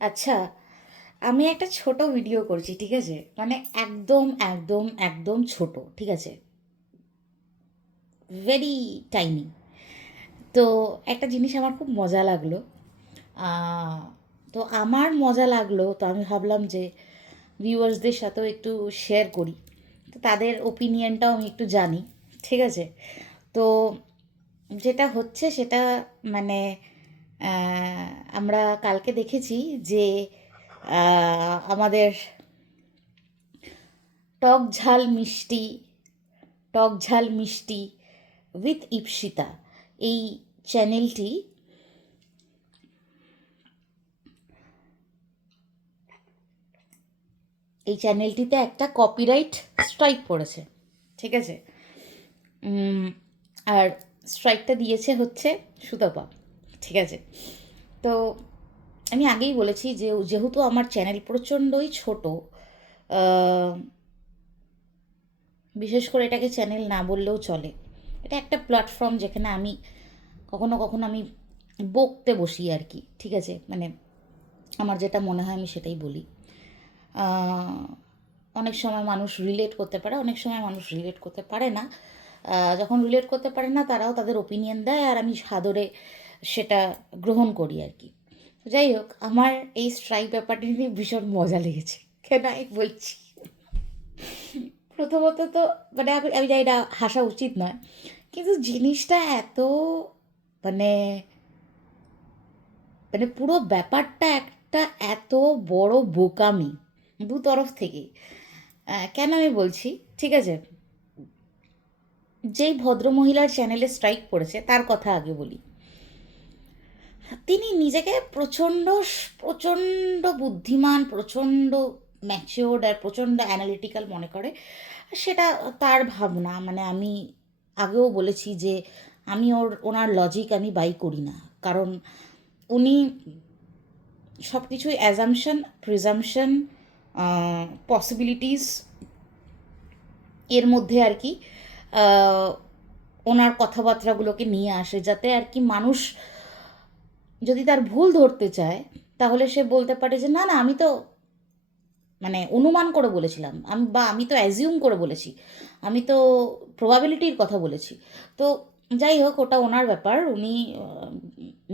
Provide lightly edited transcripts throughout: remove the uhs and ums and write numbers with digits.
আচ্ছা, আমি একটা ছোট ভিডিও করছি, ঠিক আছে? মানে একদম, একদম, একদম ছোট, ঠিক আছে? Very tiny. তো একটা জিনিস আমার খুব মজা লাগলো। আহ, তো আমার মজা লাগলো, তো আমি ভাবলাম যে ভিউয়ার্সদের সাথেও একটু শেয়ার করি। তো তাদের ওপিনিয়নটাও আমি একটু জানি, ঠিক আছে? তো যেটা হচ্ছে সেটা মানে আমরা কালকে দেখেছি যে আমাদের টক ঝাল মিষ্টি টক ঝাল মিষ্টি উইথ ইপসিতা এই চ্যানেলটি চ্যানেলটিতে একটা কপিরাইট স্ট্রাইক পড়েছে, ঠিক আছে? উম, আর স্ট্রাইকটা দিয়েছে হচ্ছে সুতপা, ঠিক আছে? তো আমি আগেই বলেছি যে যেহেতু আমার চ্যানেল প্রচণ্ডই ছোট, আহ, বিশেষ করে এটাকে চ্যানেল না বললেও চলে। এটা একটা প্ল্যাটফর্ম যেখানে আমি কখনো কখনো আমি বকতে বসি আর কি, ঠিক আছে? মানে আমার যেটা মনে হয় আমি সেটাই বলি। আহ, অনেক সময় মানুষ রিলেট করতে পারে, অনেক সময় মানুষ রিলেট করতে পারে না। যখন রিলেট করতে পারে না তারাও তাদের ওপিনিয়ন দেয় আর আমি সাদরে সেটা গ্রহণ করি আর কি। যাই হোক, আমার এই স্ট্রাইক ব্যাপারটা নিয়ে ভীষণ মজা লেগেছে। কেন আমি বলছি, প্রথমত তো মানে আমি আমি জানি না হাসা উচিত নয়, কিন্তু জিনিসটা এত মানে মানে পুরো ব্যাপারটা একটা এত বড় বোকামি দু তরফ থেকে। কেন আমি বলছি, ঠিক আছে? যেই ভদ্রমহিলার চ্যানেলে স্ট্রাইক পড়েছে তার কথা আগে বলি। তিনি নিজেকে প্রচণ্ড প্রচণ্ড বুদ্ধিমান, প্রচণ্ড ম্যাচিওর্ড আর প্রচণ্ড অ্যানালিটিক্যাল মনে করে। সেটা তার ভাবনা। মানে আমি আগেও বলেছি যে আমি ওনার লজিক আমি বাই করি না। কারণ উনি সব কিছুই অ্যাজামশন, প্রিজামশন, পসিবিলিটিস এর মধ্যে আর কি ওনার কথাবার্তাগুলোকে নিয়ে আসে, যাতে আর কি মানুষ যদি তার ভুল ধরতে চায় তাহলে সে বলতে পারে যে না না আমি তো মানে অনুমান করে বলেছিলাম, আমি তো অ্যাজিউম করে বলেছি, আমি তো প্রবাবিলিটির কথা বলেছি। তো যাই হোক, ওটা ওনার ব্যাপার। উনি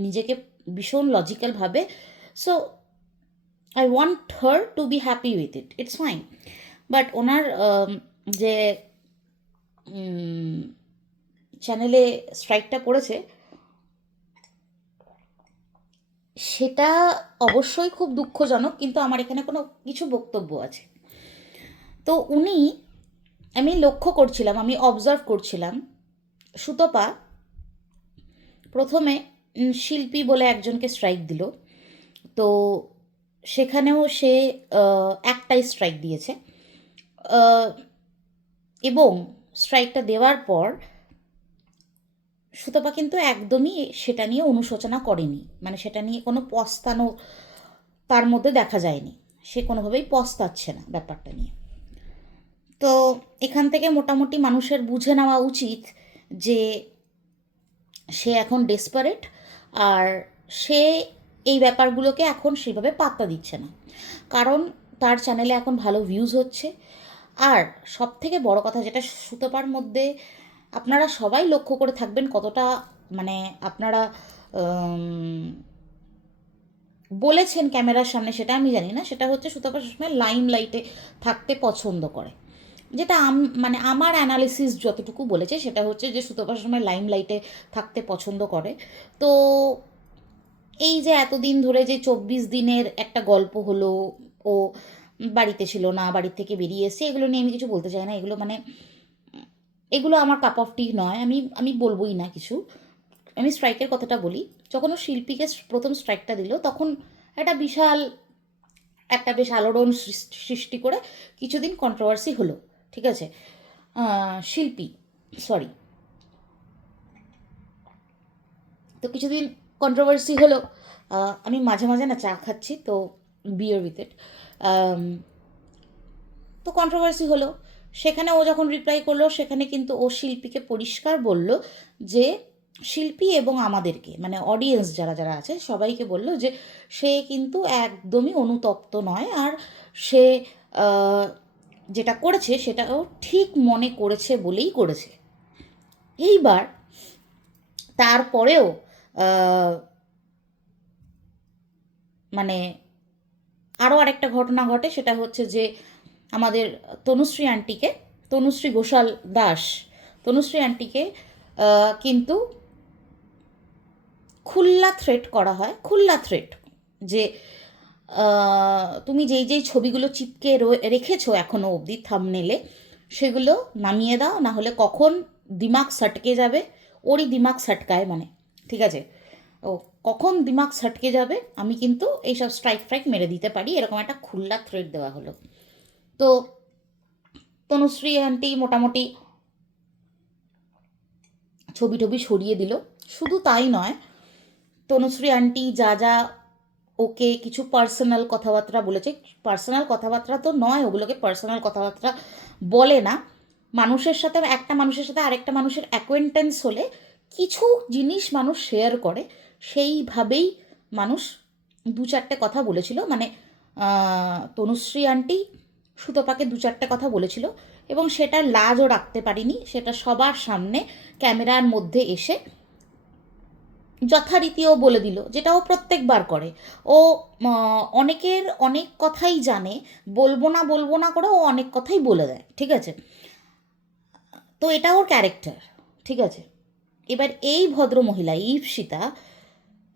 নিজেকে ভীষণ লজিক্যাল ভাবে। So I want her to be happy with it, it's fine. But ওনার যে চ্যানেলে স্ট্রাইকটা পড়েছে সেটা অবশ্যই খুব দুঃখজনক, কিন্তু আমার এখানে কোনো কিছু বক্তব্য আছে। তো উনি, আমি লক্ষ্য করছিলাম, আমি অবজার্ভ করছিলাম, সুতপা প্রথমে শিল্পী বলে একজনকে স্ট্রাইক দিল। তো সেখানেও সে একটাই স্ট্রাইক দিয়েছে। আহ, এবং স্ট্রাইকটা দেওয়ার পর সুতপা কিন্তু একদমই সেটা নিয়ে অনুশোচনা করেনি, মানে সেটা নিয়ে কোনো পস্তানো তার মধ্যে দেখা যায়নি। সে কোনোভাবেই পস্তাচ্ছে না ব্যাপারটা নিয়ে। তো এখান থেকে মোটামুটি মানুষের বুঝে নেওয়া উচিত যে সে এখন ডেসপারেট, আর সে এই ব্যাপারগুলোকে এখন সেভাবে পাত্তা দিচ্ছে না। কারণ তার চ্যানেলে এখন ভালো ভিউজ হচ্ছে। আর সব থেকে বড় কথা যেটা সুতপার মধ্যে আপনারা সবাই লক্ষ্য করে থাকবেন কতটা মানে আপনারা বলেছেন ক্যামেরার সামনে সেটা আমি জানি না, সেটা হচ্ছে সুতপা সবসময় লাইম লাইটে থাকতে পছন্দ করে। যেটা মানে আমার অ্যানালিসিস যতটুকু বলেছে সেটা হচ্ছে যে সুতপা সময় লাইম লাইটে থাকতে পছন্দ করে। তো এই যে এতদিন ধরে যে 24 দিনের একটা গল্প হলো, ও বাড়িতে ছিল না, বাড়ির থেকে বেরিয়ে এসে, এগুলো নিয়ে আমি কিছু বলতে চাই না। এগুলো মানে এগুলো আমার কাপ অফ টি নয়, আমি আমি বলবোই না কিছু। আমি স্ট্রাইকের কথাটা বলি। যখন ও শিল্পীকে প্রথম স্ট্রাইকটা দিল তখন একটা বিশাল একটা বেশ আলোড়ন সৃষ্টি করে কিছুদিন কন্ট্রোভার্সি হলো, ঠিক আছে? শিল্পী, সরি, তো কিছুদিন কন্ট্রোভার্সি হলো। আমি মাঝে মাঝে না চা খাচ্ছি, তো বিয়ার উইথ ইট। তো কন্ট্রোভার্সি হলো। সেখানে ও যখন রিপ্লাই করলো সেখানে কিন্তু ও শিল্পীকে পরিষ্কার বলল যে শিল্পী এবং আমাদেরকে মানে অডিয়েন্স যারা যারা আছে সবাইকে বলল যে সে কিন্তু একদমই অনুতপ্ত নয়, আর সে যেটা করেছে সেটাও ঠিক মনে করেছে বলেই করেছে। এইবার তারপরেও মানে আরও আরেকটা ঘটনা ঘটে, সেটা হচ্ছে যে আমাদের তনুশ্রী আন্টিকে, তনুশ্রী ঘোষাল দাস, তনুশ্রী আন্টিকে কিন্তু খুল্লা থ্রেট করা হয়, খুল্লা থ্রেট, যে তুমি যেই যেই ছবিগুলো চিপকে রেখেছো এখনও অবধি থাম্বনেলে সেগুলো নামিয়ে দাও, না হলে কখন দিমাগ সটকে যাবে, ওরই দিমাগ সটকায় মানে, ঠিক আছে, ও কখন দিমাগ সটকে যাবে আমি কিন্তু এইসব স্ট্রাইক ফ্রাইক মেরে দিতে পারি, এরকম একটা খুল্লা থ্রেট দেওয়া হলো। তো তনুশ্রী আন্টি মোটামুটি ছবি টবি সরিয়ে দিল। শুধু তাই নয়, তনুশ্রী আন্টি যা যা ওকে কিছু পার্সোনাল কথাবার্তা বলেছে, পার্সোনাল কথাবার্তা তো নয়, ওগুলোকে পার্সোনাল কথাবার্তা বলে না, মানুষের সাথে একটা মানুষের সাথে আরেকটা মানুষের অ্যাকোয়েন্টেন্স হলে কিছু জিনিস মানুষ শেয়ার করে, সেইভাবেই মানুষ দু চারটে কথা বলেছিল, মানে তনুশ্রী আন্টি সুতপাকে দু চারটে কথা বলেছিল এবং সেটার লাজও রাখতে পারিনি, সেটা সবার সামনে ক্যামেরার মধ্যে এসে যথারীতিও বলে দিল, যেটা ও প্রত্যেকবার করে। ও অনেকের অনেক কথাই জানে, বলবো না করে ও অনেক কথাই বলে দেয়, ঠিক আছে, তো এটা ওর ক্যারেক্টার, ঠিক আছে। এবার এই ভদ্র মহিলা ঈপ্সিতা,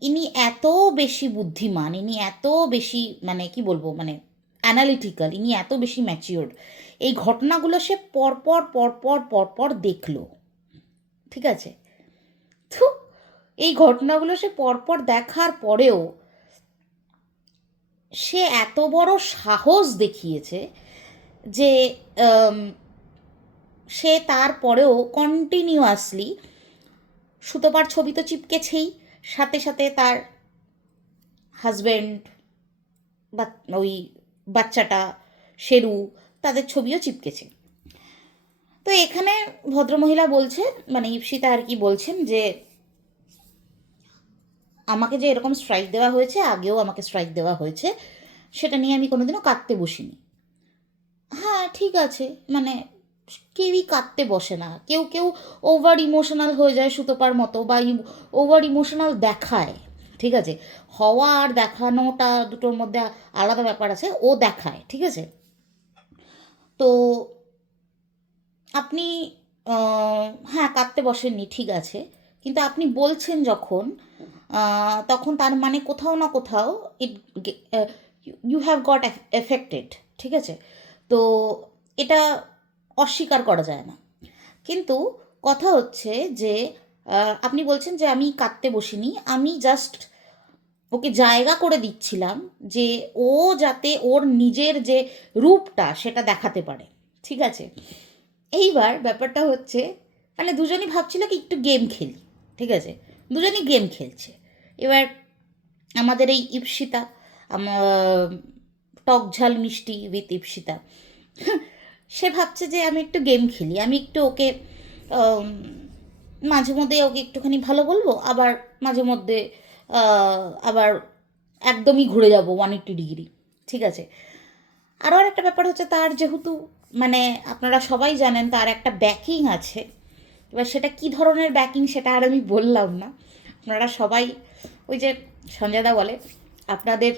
ইনি এত বেশি বুদ্ধিমান, ইনি এত বেশি মানে কি বলবো মানে অ্যানালিটিক্যাল, ইনি এত বেশি ম্যাচিওর্ড, এই ঘটনাগুলো সে পরপর পরপর পরপর দেখলো, ঠিক আছে। তো এই ঘটনাগুলো সে পরপর দেখার পরেও সে এত বড় সাহস দেখিয়েছে যে সে তারপরেও কন্টিনিউয়াসলি সুতপার ছবি তো চিপকেছেই, সাথে সাথে তার হাজব্যান্ড বা ওই বাচ্চাটা শেরু তাদের ছবিও চিপকেছে। তো এখানে ভদ্রমহিলা বলছে মানে ঈপ্সিতা আর কি বলছেন যে আমাকে যে এরকম স্ট্রাইক দেওয়া হয়েছে, আগেও আমাকে স্ট্রাইক দেওয়া হয়েছে, সেটা নিয়ে আমি কোনোদিনও কাঁদতে বসিনি। হ্যাঁ ঠিক আছে, মানে কেউই কাঁদতে বসে না, কেউ কেউ ওভার ইমোশনাল হয়ে যায় সুতোপার মতো, বা ওভার ইমোশনাল দেখায়, ঠিক আছে, হওয়া আর দেখানোটা দুটোর মধ্যে আলাদা ব্যাপার আছে, ও দেখায়, ঠিক আছে। তো আপনি হ্যাঁ কাঁদতে বসেননি ঠিক আছে, কিন্তু আপনি বলছেন যখন তখন তার মানে কোথাও না কোথাও it you have got affected, ঠিক আছে। তো এটা অস্বীকার করা যায় না, কিন্তু কথা হচ্ছে যে আপনি বলছেন যে আমি কাঁদতে বসিনি, আমি জাস্ট ওকে জায়গা করে দিচ্ছিলাম যে ও যাতে ওর নিজের যে রূপটা সেটা দেখাতে পারে, ঠিক আছে। এইবার ব্যাপারটা হচ্ছে মানে দুজনই ভাবছিল কি একটু গেম খেলি, ঠিক আছে, দুজনই গেম খেলছে। এবার আমাদের এই ঈপ্সিতা, টক ঝাল মিষ্টি উইথ ঈপ্সিতা, সে ভাবছে যে আমি একটু গেম খেলি, আমি একটু ওকে মাঝে মধ্যে ওকে একটুখানি ভালো বলবো, আবার মাঝে মধ্যে আবার একদমই ঘুরে যাব 180 ডিগ্রি, ঠিক আছে। আরও একটা ব্যাপার হচ্ছে তার যেহেতু মানে আপনারা সবাই জানেন তার একটা ব্যাকিং আছে, এবার সেটা কী ধরনের ব্যাকিং সেটা আর আমি বললাম না, আপনারা সবাই ওই যে সঞ্জয়দা বলে আপনাদের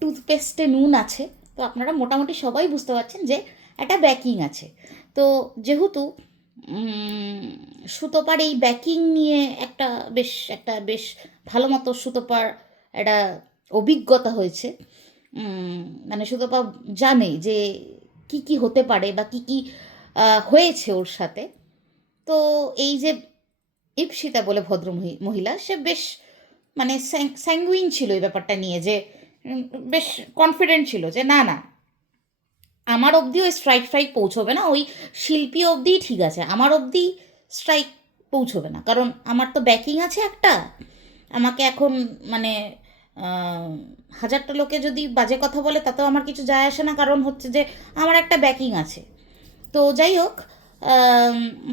টুথপেস্টে নুন আছে, তো আপনারা মোটামুটি সবাই বুঝতে পারছেন যে একটা ব্যাকিং আছে। তো যেহেতু সুতোপার এই ব্যাকিং নিয়ে একটা বেশ ভালো মতো সুতোপার একটা অভিজ্ঞতা হয়েছে, মানে সুতপা জানে যে কি কি হতে পারে বা কি কি হয়েছে ওর সাথে। তো এই যে ঈপ্সিতা বলে ভদ্র মহিলা, সে বেশ মানে স্যাঙ্গুইন ছিল এই ব্যাপারটা নিয়ে, যে বেশ কনফিডেন্ট ছিল যে না না আমার অবধি ওই স্ট্রাইক ফ্রাইক পৌঁছবে না, ওই শিল্পী অবধি ঠিক আছে, আমার অবধি স্ট্রাইক পৌঁছবে না, কারণ আমার তো ব্যাকিং আছে একটা, আমাকে এখন মানে হাজারটা লোকে যদি বাজে কথা বলে তাতেও আমার কিছু যায় আসে না, কারণ হচ্ছে যে আমার একটা ব্যাকিং আছে। তো যাই হোক,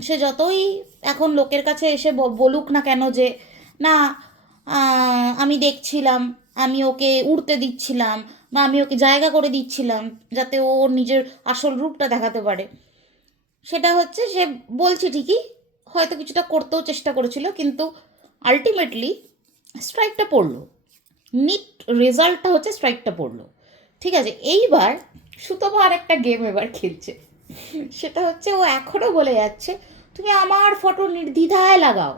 সে যতই এখন লোকের কাছে এসে বলুক না কেন যে না আমি দেখছিলাম, আমি ওকে উড়তে দিচ্ছিলাম, বা আমি ওকে জায়গা করে দিচ্ছিলাম যাতে ও ওর নিজের আসল রূপটা দেখাতে পারে। সেটা হচ্ছে সে বলছে ঠিকই, হয়তো কিছুটা করতেও চেষ্টা করেছিল, কিন্তু আলটিমেটলি স্ট্রাইকটা পড়লো। নিট রেজাল্টটা হচ্ছে স্ট্রাইকটা পড়লো। ঠিক আছে, এইবার সুতপা আর একটা গেম এবার খেলছে। সেটা হচ্ছে ও এখনও বলে যাচ্ছে তুমি আমার ফটো নির্দ্বিধায় লাগাও,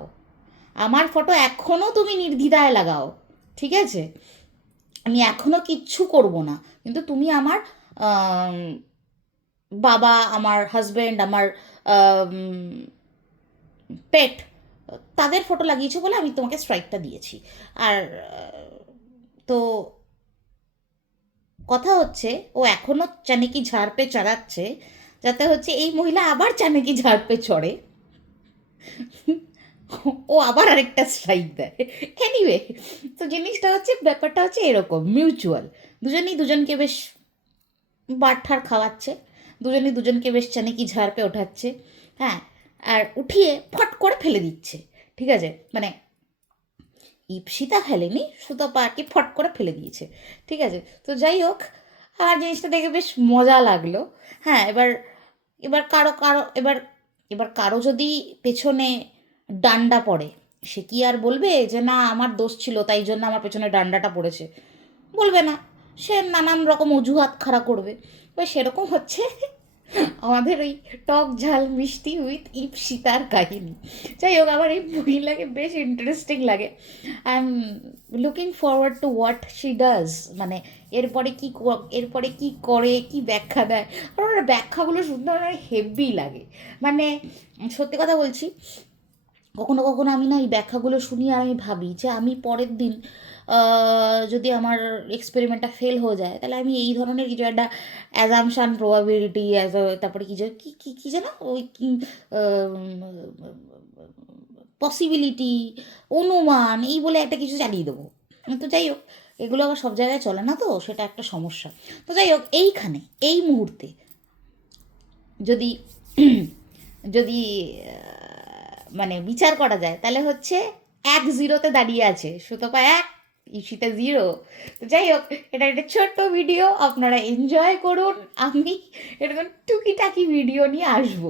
আমার ফটো এখনও তুমি নির্দ্বিধায় লাগাও, ঠিক আছে, আমি এখনও কিচ্ছু করব না, কিন্তু তুমি আমার বাবা, আমার হাজব্যান্ড, আমার পেট, তাদের ফটো লাগিয়েছো বলে আমি তোমাকে স্ট্রাইকটা দিয়েছি। আর তো কথা হচ্ছে ও এখনও চানেকি ঝাড়পে চড়াচ্ছে, যাতে হচ্ছে এই মহিলা আবার চানেকি ঝাড়পে চড়ে, ও আবার আরেকটা স্ট্রাইক দেয়। এনিওয়ে, তো জিনিসটা হচ্ছে, ব্যাপারটা হচ্ছে এরকম মিউচুয়াল, দুজনেই দুজনকে বেশ বাটঠার খাওয়াচ্ছে, দুজনেই দুজনকে বেশ চানেকি ঝাড়পে ওঠাচ্ছে। হ্যাঁ, আর উঠিয়ে ফট করে ফেলে দিচ্ছে। ঠিক আছে, মানে ইপসিতা ফেলেনি, সুতপা আর কি ফট করে ফেলে দিয়েছে। ঠিক আছে, তো যাই হোক, আর জিনিসটা দেখে বেশ মজা লাগলো। হ্যাঁ, এবার এবার কারো কারো এবার এবার কারো যদি পেছনে ডান্ডা পড়ে, সে কি আর বলবে যে না আমার দোষ ছিল তাই জন্য আমার পেছনে ডান্ডাটা পড়েছে? বলবে না, সে নানান রকম অজুহাত খাড়া করবে। এবার সেরকম হচ্ছে আমাদের ওই টক ঝাল মিষ্টি উইথ ইপসিতার কাহিনী। যাই হোক, আমার এই মহিলাকে বেশ ইন্টারেস্টিং লাগে। I am looking forward to what she does, মানে এরপরে কি করে, কি ব্যাখ্যা দেয়। আর ওর ব্যাখ্যাগুলো শুনতে আমার হেভি লাগে। মানে সত্যি কথা বলছি, কখনো কখনো আমি না এই ব্যাখ্যাগুলো শুনি আর আমি ভাবি যে আমি পরের দিন যদি আমার এক্সপেরিমেন্টটা ফেল হয়ে যায়, তাহলে আমি এই ধরনের কিছু একটা অ্যাজামশান প্রবাবিলিটি, তারপরে কি যেন কী কী কী যেন ওই কী পসিবিলিটি, অনুমান, এই বলে একটা কিছু চালিয়ে দেবো। তো যাই হোক, এগুলো আবার সব জায়গায় চলে না, তো সেটা একটা সমস্যা। তো যাই হোক, এইখানে এই মুহূর্তে যদি যদি মানে বিচার করা যায়, তাহলে হচ্ছে 1-0 দাঁড়িয়ে আছে, সুতপা 1, ঈশিতা 0। তো যাই হোক, এটা একটা ছোট্ট ভিডিও, আপনারা এনজয় করুন। আমি এরকম টুকিটাকি ভিডিও নিয়ে আসবো।